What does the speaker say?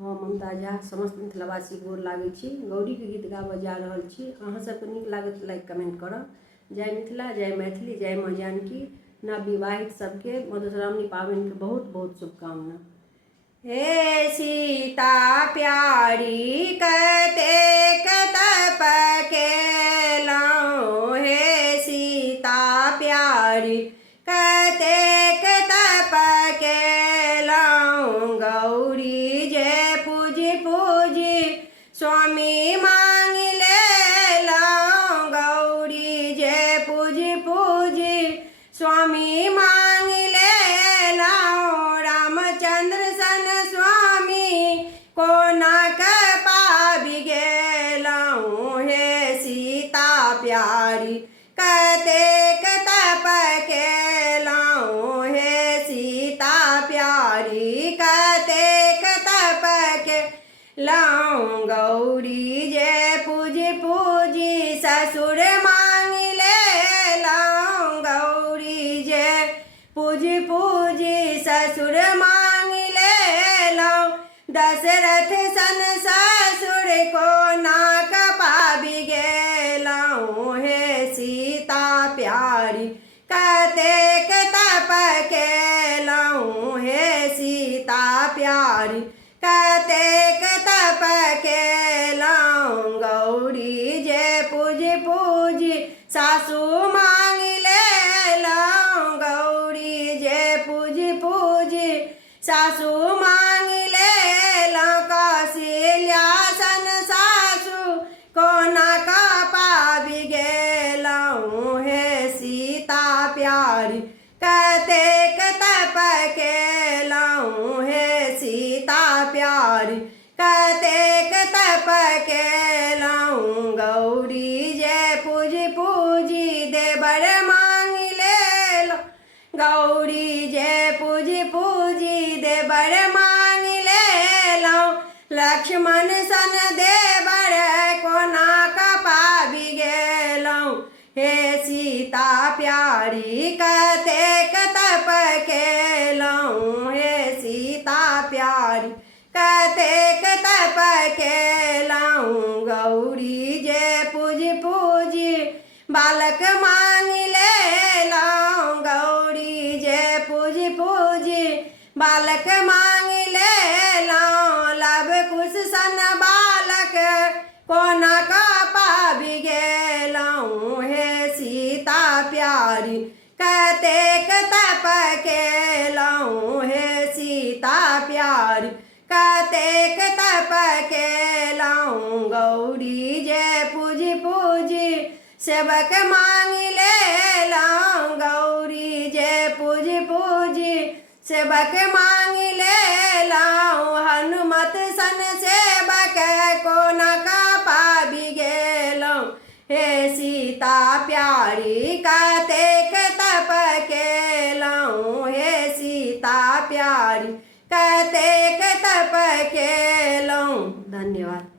हाँ ममता झा समस्त मिथिलावासी गोर लागै छी। गौरी के गीत गाबऽ जा रहल छी। अहाँ सबके नीक लागत लाइक कमेंट करब। जय मिथिला, जय मैथिली, जय माँ जानकी। नवविवाहित सबके मधुश्रावणी पाबनि के बहुत बहुत शुभकामना। हे सीता प्यारी कतेक तप केलहुँ, हे सीता प्यारी कतेक तप केलहुँ। गौरी जे पूजी पूजी स्वामी मांग लेलहुँ, गौरी जे पूजी पूजी स्वामी मांग लेलहुँ। रामचंद्र सन स्वामी कोना क पाबि गेलहुँ, हे सीता प्यारी कतेक तप केलहुँ, हे सीता प्यारी कतेक तप केलहुँ। गौरी जे पूजी पूजी ससुर मांग लेलहुँ, गौरी जे पूजी पूजी ससुर मांग लेलहुँ। दशरथ सन ससुर कोना क पाबि गेलहुँ, हे सीता प्यारी कतेक तप केलहुँ, हे सीता प्यारी कतेक तप केलहुँ। गौरी जे पूजी पूजी सासु मांग लेलहुँ, गौरी जे पूजी पूजी सासु मांग लेलहुँ। कौशल्या सन सासु कोना क पाबि गेलहुँ, हे सीता प्यारी कतेक तप केलहुँ, हे सीता प्यारी कतेक तप केलहुँ। गौरी जे पूजी पूजी देवर मांग लेलहुँ, गौरी जे पूजी पूजी देवर मांग लेलहुँ। लक्ष्मण सन देवर कोना क पाबि गेलहुँ, हे सीता प्यारी कतेक तप केलहुँ, हे सीता प्यारी कतेक तप केलहुँ। गौरी जे पूजी पूजी बालक मांग लेलहुँ, गौरी जे पूजी पूजी बालक मांग लेलहुँ। लव कुश सन बालक कोना क पाबि गेलहुँ, हे सीता प्यारी कतेक तप केलहुँ, हे सीता प्यारी कतेक तप केलहुँ। गौरी जे पूजी पूजी सेवक मांग लेलहुँ, गौरी जे पूजी पूजी सेवक मांग लेलहुँ। हनुमत सन सेवक कोना क पाबि गेलहुँ, हे सीता प्यारी कतेक तप केलहुँ, हे सीता प्यारी कतेक तप केलहुँ। धन्यवाद।